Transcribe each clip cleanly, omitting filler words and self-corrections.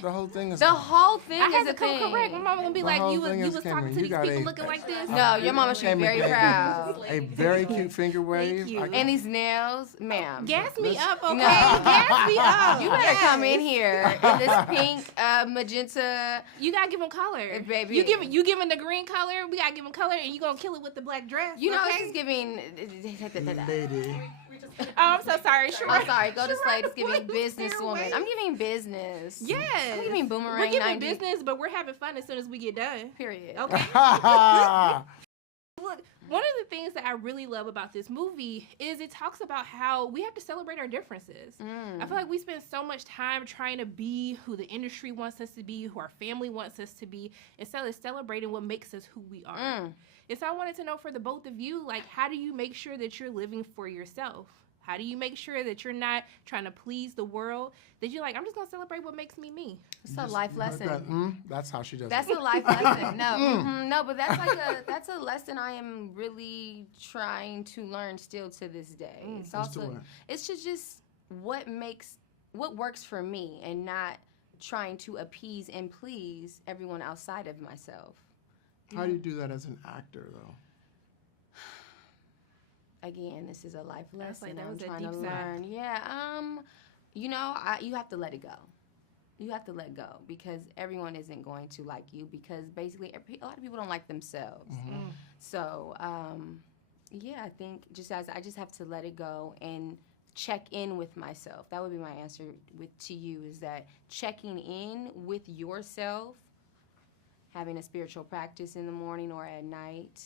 The whole thing is. The whole thing I is had a to come thing. correct. My mama gonna be like, you was talking to these people looking like this. No, your mama should be very proud. A very cute finger wave. Thank you. And these nails, ma'am. Gas me up, okay? No. Gas me up. You better come in here in this pink, magenta. You gotta give them color, baby. You giving the green color. We gotta give them color, and you gonna kill it with the black dress. You know, okay? it's giving. Lady. Oh, I'm so sorry. Sure. I'm sorry. Go to Slade. It's giving businesswoman. I'm giving business. Yes. I'm giving boomerang. We're giving 90. business, but we're having fun as soon as we get done. Period. Okay. Look, one of the things that I really love about this movie is it talks about how we have to celebrate our differences. I feel like we spend so much time trying to be who the industry wants us to be, who our family wants us to be, instead of celebrating what makes us who we are. And so I wanted to know for the both of you, like, how do you make sure that you're living for yourself? How do you make sure that you're not trying to please the world? That you're like, I'm just going to celebrate what makes me me. It's a life lesson. That's how she does That's it. a life lesson. No, no, but that's a lesson I am really trying to learn still to this day. It's also, it's just what works for me, and not trying to appease and please everyone outside of myself. How do you do that as an actor, though? Again, this is a life lesson that I'm was a trying to deep sigh. learn. Yeah, you know, you have to let it go. You have to let go, because everyone isn't going to like you, because basically a lot of people don't like themselves. So, yeah, I think I just have to let it go and check in with myself. That would be my answer to you, is that checking in with yourself, having a spiritual practice in the morning or at night,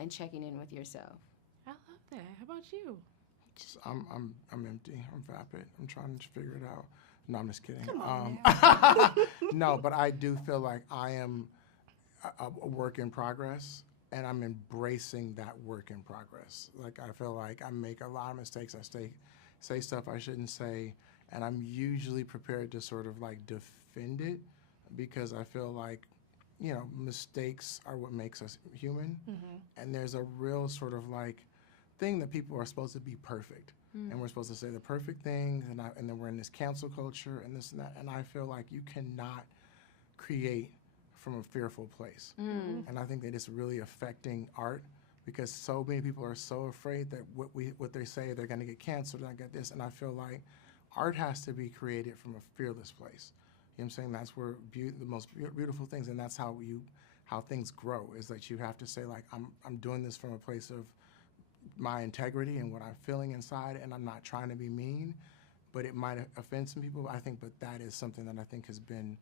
and checking in with yourself. I love that. How about you? I'm empty. I'm vapid. I'm trying to figure it out. No, I'm just kidding. Come on No, but I do feel like I am a work in progress, and I'm embracing that work in progress. Like, I feel like I make a lot of mistakes. I say stuff I shouldn't say, and I'm usually prepared to sort of like defend it, because I feel like, you know, mistakes are what makes us human. And there's a real sort of like thing that people are supposed to be perfect. And we're supposed to say the perfect things, and then we're in this cancel culture and this and that. And I feel like you cannot create from a fearful place. And I think that it's really affecting art, because so many people are so afraid that what they say, they're going to get canceled, they're going to get this. And I feel like art has to be created from a fearless place. You know what I'm saying? That's where the most beautiful things, and that's how things grow, is that you have to say, like, I'm doing this from a place of my integrity and what I'm feeling inside, and I'm not trying to be mean, but it might offend some people, I think, but that is something that I think has been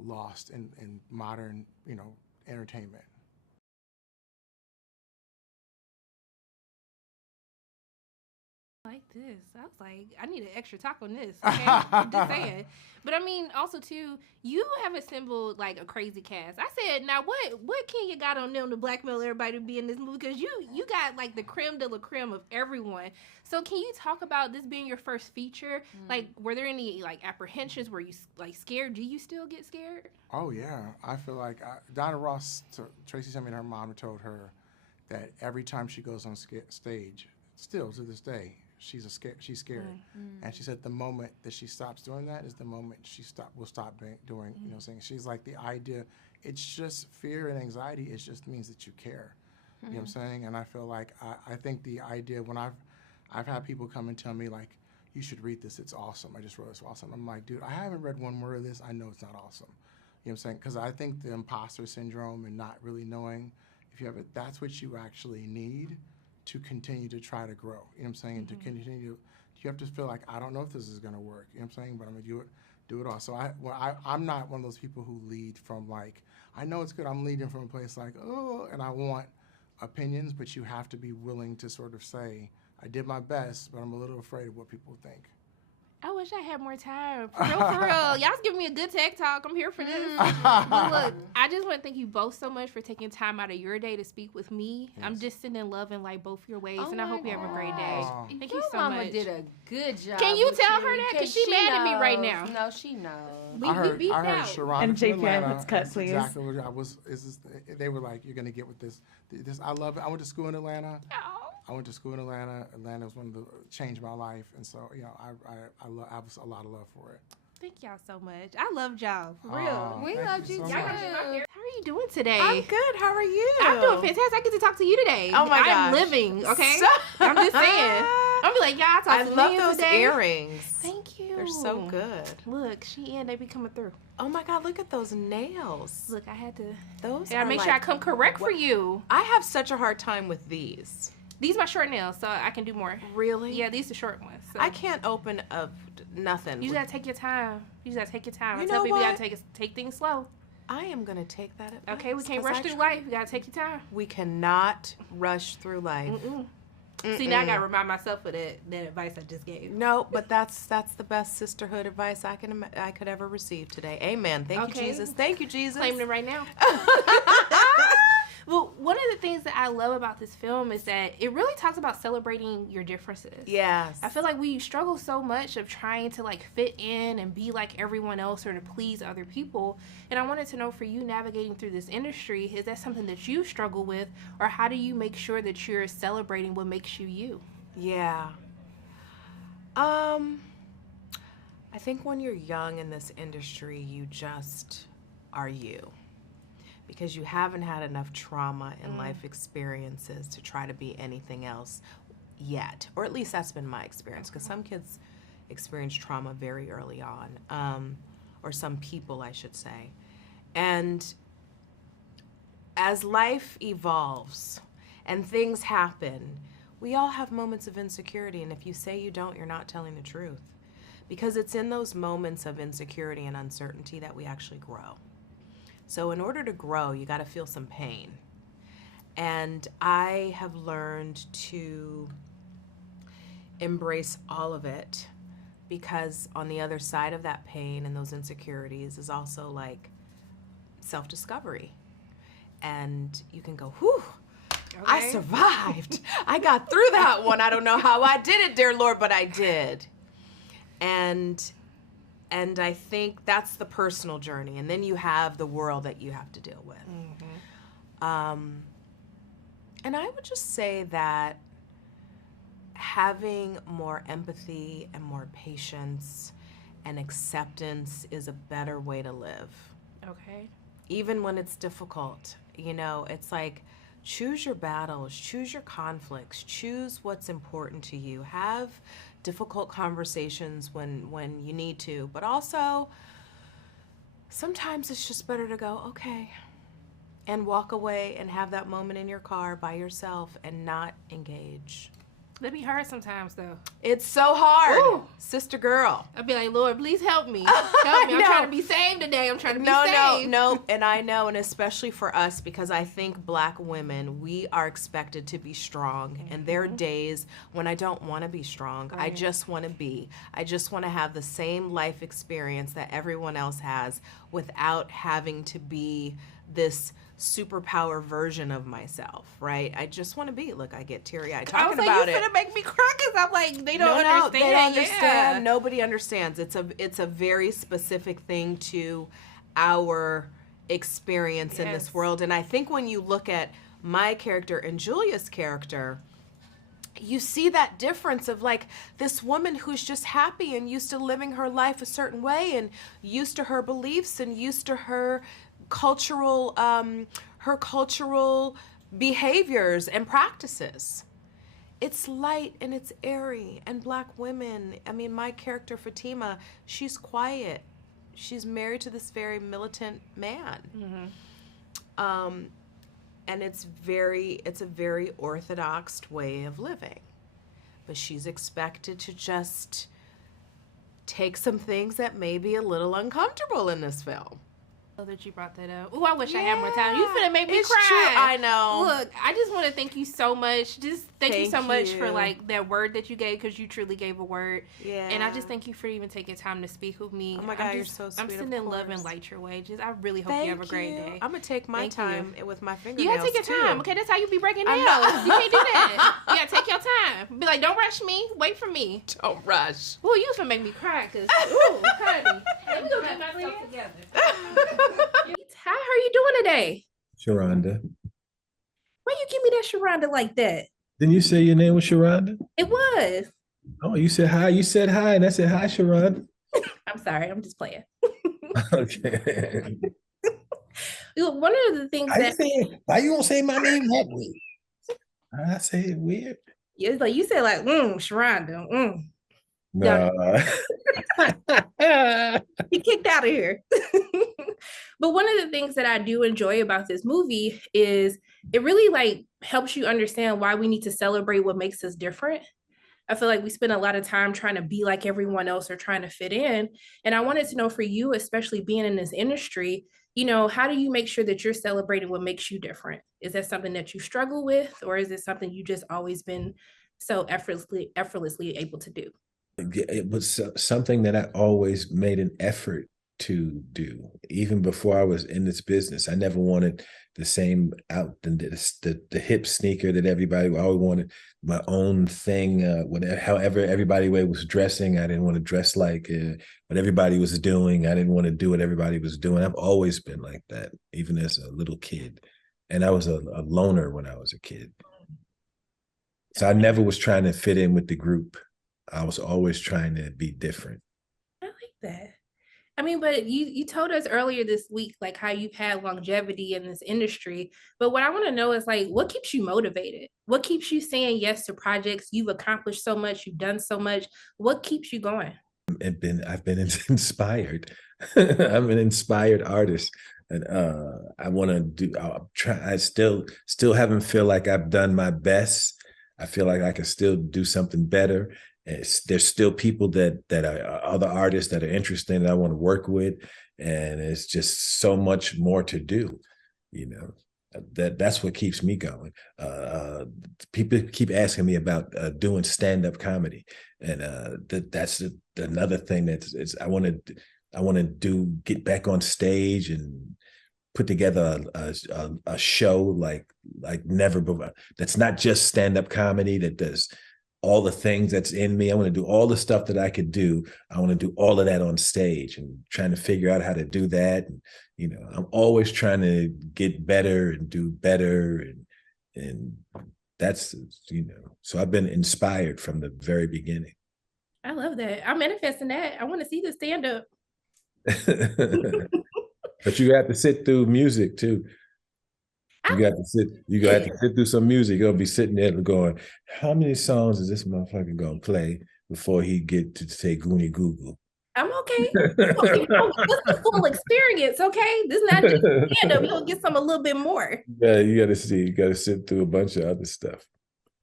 lost in modern, you know, entertainment. Like this. I was like, I need an extra talk on this. Okay? Just saying. But I mean, also too, you have assembled like a crazy cast. I said, now what Kenya got on them to blackmail everybody to be in this movie? Because you got like the creme de la creme of everyone. So can you talk about this being your first feature? Like, were there any like apprehensions? Were you like scared? Do you still get scared? Oh yeah, I feel like Donna Ross, Tracy sent me to her mom and told her that every time she goes on stage, still to this day, she's scared. And she said the moment that she stops doing that is the moment will stop doing, you know, saying, she's like, the idea, it's just fear and anxiety, it just means that you care. You know what I'm saying? And I feel like, I think the idea, when I've had people come and tell me, like, you should read this, it's awesome, I just wrote this, awesome. I'm like, dude, I haven't read one word of this, I know it's not awesome. You know what I'm saying? Because I think the imposter syndrome and not really knowing if you have it, that's what you actually need to continue to try to grow, you know what I'm saying? And to continue, you have to feel like, I don't know if this is gonna work, you know what I'm saying? But I'm gonna do it all. So I'm not one of those people who lead from like, I know it's good, I'm leading from a place like, oh, and I want opinions, but you have to be willing to sort of say, I did my best, but I'm a little afraid of what people think. I wish I had more time. For real. Y'all's giving me a good tech talk. I'm here for this. But look, I just want to thank you both so much for taking time out of your day to speak with me. Yes. I'm just sending love in like both your ways, and I hope you have a great day. Thank you so mama much. did a good job. Can you tell her that? Because she mad at me right now. No, she knows. I heard Sharonda MJPN, let's cut, please. Exactly what I was. They were like, you're gonna get with this. I love it. I went to school in Atlanta. Oh. I went to school in Atlanta. Atlanta was one of the changed my life, and so, you know, I have a lot of love for it. Thank y'all so much. I love y'all. For real. We Thank loved you you so too. much. How are you doing today? I'm good. How are you? I'm doing fantastic. I get to talk to you today. Oh my I'm gosh. living, okay? So- I'm just saying. I'm be like, y'all talk I to love Liam those today. earrings. Thank you. They're so good. Look, they be coming through. Oh my God, look at those nails. Look, I had to. Those I gotta are make sure I like- come correct for you. I have such a hard time with these. These are my short nails, so I can do more. Really? Yeah, these are short ones. So. I can't open up nothing. You just gotta take your time. You just gotta take your time. You I tell know people you what? gotta take things slow. I am gonna take that advice. Okay, we can't 'cause rush I through try- life. You gotta take your time. We cannot rush through life. Mm-mm. See, now I gotta remind myself of that advice I just gave. No, but that's the best sisterhood advice I could ever receive today. Amen. Thank you, Okay. Jesus. Thank you, Jesus. Claiming it right now. Well, one of the things that I love about this film is that it really talks about celebrating your differences. Yes. I feel like we struggle so much of trying to like fit in and be like everyone else or to please other people. And I wanted to know, for you navigating through this industry, is that something that you struggle with, or how do you make sure that you're celebrating what makes you you? Yeah. I think when you're young in this industry, you just are you. Because you haven't had enough trauma and life experiences to try to be anything else yet. Or at least that's been my experience. Because some kids experience trauma very early on. Or some people, I should say. And as life evolves and things happen, we all have moments of insecurity. And if you say you don't, you're not telling the truth. Because it's in those moments of insecurity and uncertainty that we actually grow. So in order to grow, you got to feel some pain. And I have learned to embrace all of it, because on the other side of that pain and those insecurities is also like self-discovery. And you can go, whew, I survived. I got through that one. I don't know how I did it, dear Lord, but I did. And I think that's the personal journey. And then you have the world that you have to deal with. And I would just say that having more empathy and more patience and acceptance is a better way to live. Okay. Even when it's difficult, you know, it's like, choose your battles, choose your conflicts, choose what's important to you. Have difficult conversations when you need to, but also sometimes it's just better to go, okay, and walk away and have that moment in your car by yourself and not engage. That'd be hard sometimes, though. It's so hard. Ooh. Sister girl. I'd be like, Lord, please help me. Help me. I'm No. trying to be saved today. I'm trying to be saved. No. And I know, and especially for us, because I think Black women, we are expected to be strong. And there are days when I don't want to be strong. I just want to be. I just want to have the same life experience that everyone else has without having to be this superpower version of myself, right? I just want to be. Look, I get teary-eyed I was talking like, about you're it. gonna make me cry, because I'm like, they don't No, understand. they don't understand. Yeah. Nobody understands. It's a very specific thing to our experience in this Yes. world. And I think when you look at my character and Julia's character, you see that difference of like this woman who's just happy and used to living her life a certain way and used to her beliefs and used to her cultural behaviors and practices. It's light and it's airy. And Black women, I mean, my character Fatima, she's quiet. She's married to this very militant man. And it's a very orthodox way of living. But she's expected to just take some things that may be a little uncomfortable in this film. That you brought that up. Ooh, I wish I had more time. You finna make me It's cry. true. I know. Look, I just want to thank you so much. Just thank you so Thank much for you. like that word that you gave, because you truly gave a word. Yeah. And I just thank you for even taking time to speak with me. Oh my God, you're so sweet, I'm of sending love and course. light your way. Just I really hope you have a great day. I'm gonna take my Thank you. time with my You fingernails gotta take your time, too. okay? That's how you be breaking I nails. know. You can't do that. You gotta take your time. Be like, don't rush me. Wait for me. Don't rush. Ooh, you finna make me cry, cause ooh, honey. Let me go get myself together. How are you doing today? Sharonda. Why you give me that Sharonda like that? Didn't you say your name was Sharonda? It was. Oh, you said hi. You said hi, and I said hi, Sharonda. I'm sorry. I'm just playing. Okay. One of the things that Why you gonna say my name that way? I say it weird. it's like you said, like, Sharonda, No. Get kicked out of here. But one of the things that I do enjoy about this movie is it really like helps you understand why we need to celebrate what makes us different. I feel like we spend a lot of time trying to be like everyone else or trying to fit in. And I wanted to know for you, especially being in this industry, how do you make sure that you're celebrating what makes you different? Is that something that you struggle with, or is it something you just always been so effortlessly able to do? It was something that I always made an effort to do, even before I was in this business. I never wanted the same the hip sneaker that everybody. I always wanted my own thing. However everybody was dressing, I didn't want to dress like what everybody was doing. I didn't want to do what everybody was doing. I've always been like that, even as a little kid. And I was a loner when I was a kid, so I never was trying to fit in with the group. I was always trying to be different. I like that. I mean, but you told us earlier this week, like how you've had longevity in this industry. But what I want to know is like, what keeps you motivated? What keeps you saying yes to projects? You've accomplished so much. You've done so much. What keeps you going? I've been inspired. I'm an inspired artist, and I want to do. I'll try. I still haven't feel like I've done my best. I feel like I can still do something better. There's still people that are other artists that are interesting that I want to work with, and it's just so much more to do. That's what keeps me going. People keep asking me about doing stand-up comedy, and that's another thing I want to get back on stage and put together a show like never before. That's not just stand-up comedy. That does all the things that's in me. I want to do all the stuff that I could do. I want to do all of that on stage, and trying to figure out how to do that. And, I'm always trying to get better and do better. And that's, so I've been inspired from the very beginning. I love that. I'm manifesting that. I want to see the stand up. But you have to sit through music too. You got to sit through some music. You're gonna be sitting there going, how many songs is this motherfucker gonna play before he get to say Goonie Google? I'm okay. This is the full experience, okay? This is not just stand-up. You're gonna get some a little bit more. Yeah, you gotta sit through a bunch of other stuff.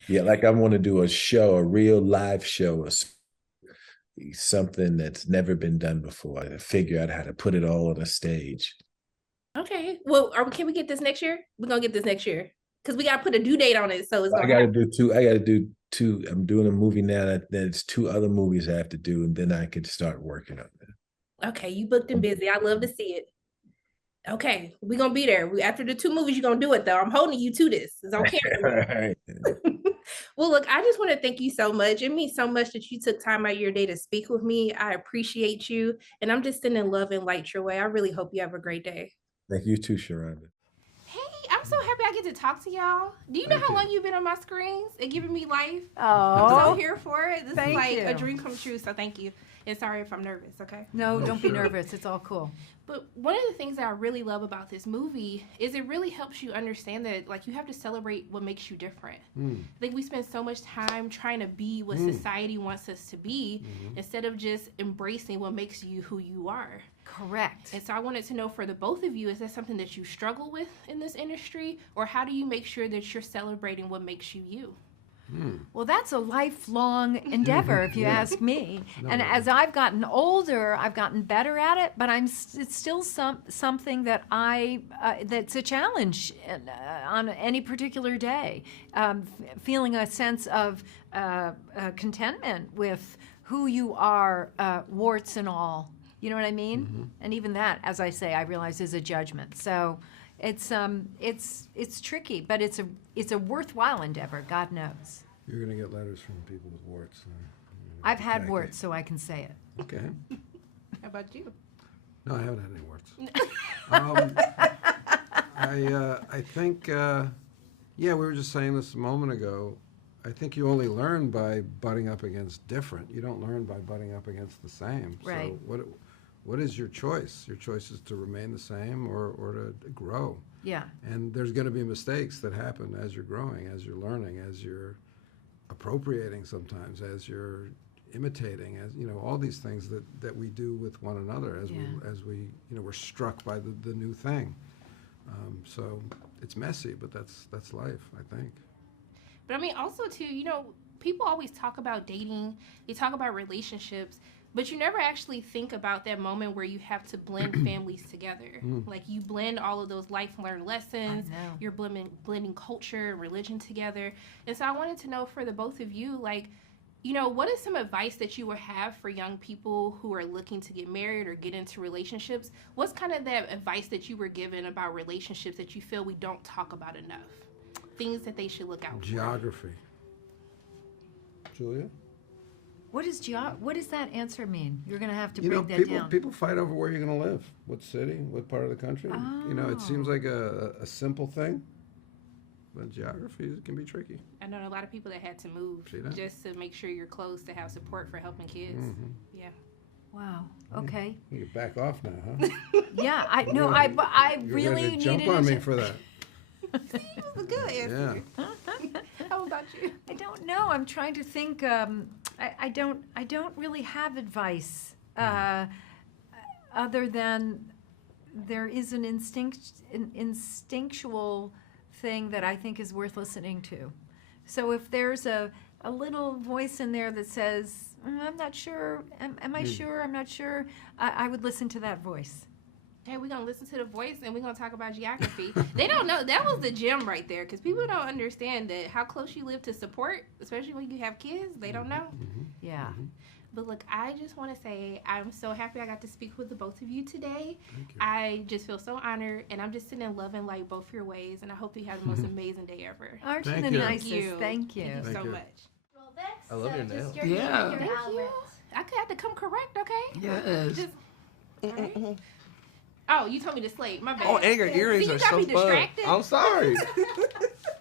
Yeah, like I want to do a real live show, something that's never been done before, and figure out how to put it all on a stage. Okay. Well, can we get this next year? We're gonna get this next year because we gotta put a due date on it. So I gotta do two. I'm doing a movie now. There's 2 other movies I have to do, and then I could start working on it. Okay, you booked and busy. I love to see it. Okay, we're gonna be there. After the 2 movies, you're gonna do it though. I'm holding you to this. It's okay. Right. Well, look, I just want to thank you so much. It means so much that you took time out of your day to speak with me. I appreciate you, and I'm just sending love and light your way. I really hope you have a great day. Thank you too, Sharonda. Hey, I'm so happy I get to talk to y'all. Do you know how long you've been on my screens and giving me life? Oh, I'm so here for it. This is like you. a dream come true. So thank you. And sorry if I'm nervous, okay? No, don't be nervous. It's all cool. But one of the things that I really love about this movie is it really helps you understand that, like, you have to celebrate what makes you different. I think we spend so much time trying to be what society wants us to be instead of just embracing what makes you who you are. Correct. And so I wanted to know for the both of you, is that something that you struggle with in this industry? Or how do you make sure that you're celebrating what makes you you? Well, that's a lifelong endeavor, if you ask me. And as I've gotten older, I've gotten better at it. But it's still something that that's a challenge on any particular day. Feeling a sense of contentment with who you are, warts and all. You know what I mean? And even that, as I say, I realize is a judgment. So it's tricky, but it's a worthwhile endeavor. God knows. You're gonna get letters from people with warts. I've had warts, so I can say it. Okay. How about you? No, I haven't had any warts. I think, we were just saying this a moment ago. I think you only learn by butting up against different. You don't learn by butting up against the same. Right. So what is your choice? Your choice is to remain the same or to grow. Yeah. And there's going to be mistakes that happen as you're growing, as you're learning, as you're appropriating sometimes, as you're imitating, as all these things that we do with one another as we we're struck by the new thing. So it's messy, but that's life, I think. But I mean, also too, people always talk about dating, they talk about relationships, but you never actually think about that moment where you have to blend families together. Like you blend all of those life learned lessons, you're blending culture and religion together. And so I wanted to know for the both of you, like, what is some advice that you would have for young people who are looking to get married or get into relationships? What's kind of that advice that you were given about relationships that you feel we don't talk about enough? Things that they should look out for. Geography. Julia? What does that answer mean? You're going to have to break that down. People fight over where you're going to live, what city, what part of the country. It seems like a simple thing, but geography can be tricky. I know a lot of people that had to move just to make sure you're close to have support for helping kids. Yeah. Wow. Okay. You can back off now, huh? Yeah. I really ready to needed jump on me to. for that. See, it was a good answer. Yeah. How about you? I don't know. I'm trying to think. I don't really have advice other than there is an instinctual thing that I think is worth listening to. So if there's a little voice in there that says, I'm not sure, am I sure, I'm not sure, I would listen to that voice. Hey, we're going to listen to the voice and we're going to talk about geography. They don't know. That was the gem right there because people don't understand that how close you live to support, especially when you have kids. They don't know. Yeah. But look, I just want to say I'm so happy I got to speak with the both of you today. Thank you. I just feel so honored, and I'm just sitting in love and light both your ways, and I hope you have the most amazing day ever. Aren't you Thank the you. nicest? Thank you. Thank you. Thank you so you. much. Well, that's I love your nails. just your Yeah. name and your Thank you. outlet. I could have to come correct, okay? Yes. Just, all right. Oh, you told me to slate. My bad. Oh, and your earrings See, are you got so me fun. distracted. I'm sorry.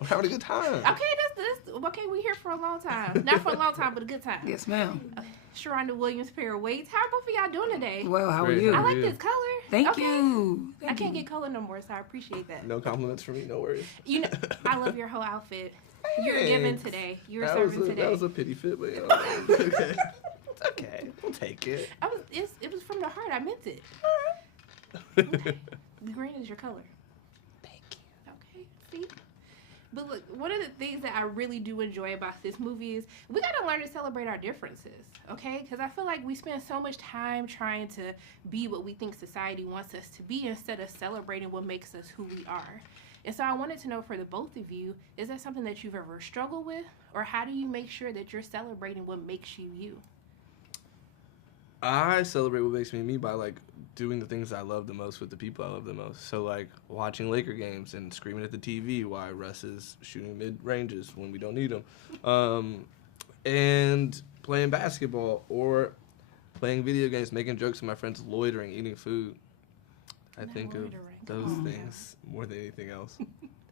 I'm having a good time. Okay, we here for a long time. Not for a long time, but a good time. Yes, ma'am. Sharonda Williams, pair of weights. How are both of y'all doing today? Well, how are Great. you? I like Yeah. this color. Thank Okay. you. I can't get color no more, so I appreciate that. No compliments for me. No worries. I love your whole outfit. You were giving today. You were serving today. That was a pity fit, but okay. It's okay. We'll take it. It was from the heart. I meant it. The green is your color. Thank you. Okay, see? But look, one of the things that I really do enjoy about this movie is we got to learn to celebrate our differences, okay? Because I feel like we spend so much time trying to be what we think society wants us to be instead of celebrating what makes us who we are. And so I wanted to know for the both of you, is that something that you've ever struggled with? Or how do you make sure that you're celebrating what makes you you? I celebrate what makes me me by like doing the things I love the most with the people I love the most. So like watching Laker games and screaming at the TV while Russ is shooting mid ranges when we don't need him, and playing basketball or playing video games, making jokes with my friends, loitering, eating food. I think of those things more than anything else.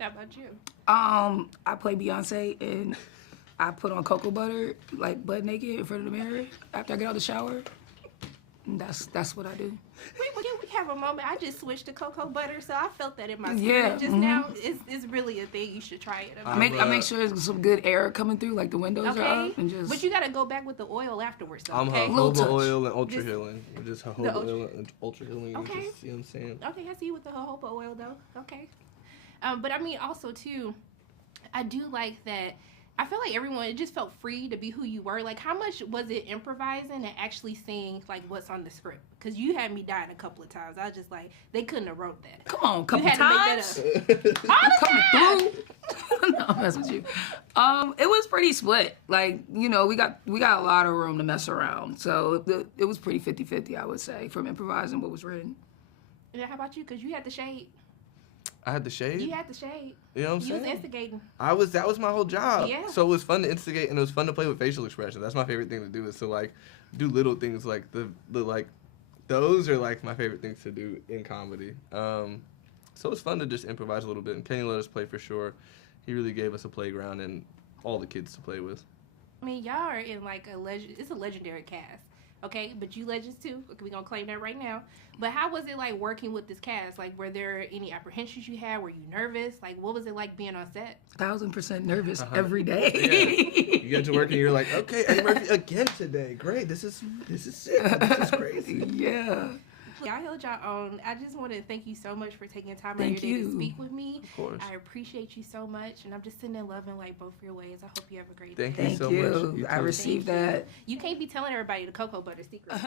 How about you? I play Beyonce and I put on cocoa butter, like butt naked in front of the mirror after I get out of the shower. And that's what I do. We have a moment. I just switched to cocoa butter, so I felt that in my spirit Yeah, just now. It's really a thing. You should try it. I make sure there's some good air coming through, like the windows are Okay, up, and just. but you got to go back with the oil afterwards, though. I'm Okay. Little jojoba touch. oil and ultra healing. Just jojoba oil and ultra healing. Okay. Just, you know what I'm saying? Okay, I see you with the jojoba oil though. Okay, but I mean also too, I do like that. I feel like it just felt free to be who you were. Like, how much was it improvising and actually seeing, like, what's on the script? Because you had me dying a couple of times. I was just like, they couldn't have wrote that. Come on, couple You had times. to make that up. I'm coming through. No, I'm messing with you. It was pretty split. Like, we got a lot of room to mess around. So it was pretty 50-50, I would say, from improvising what was written. And how about you? Because you had the shade. I had the shade. You had the shade. You know what I'm You saying? was instigating. That was my whole job. Yeah. So it was fun to instigate and it was fun to play with facial expression. That's my favorite thing to do is to like do little things like the like those are like my favorite things to do in comedy. So it's fun to just improvise a little bit and Kenny let us play for sure. He really gave us a playground and all the kids to play with. I mean, y'all are in like it's a legendary cast. Okay, but you legends too. We gonna claim that right now. But how was it like working with this cast? Like, were there any apprehensions you had? Were you nervous? Like, what was it like being on set? 1,000% nervous every day. Yeah. You get to work and you're like, okay, Eddie Murphy again today. Great, this is sick. This is crazy. Yeah. Y'all held y'all own. I just want to thank you so much for taking time out of Thank your day you. to speak with me. Of course. I appreciate you so much, and I'm just sitting there loving like both your ways. I hope you have a great day. Thank you Thank so you. much. You I too. received that. You can't be telling everybody the cocoa butter secret.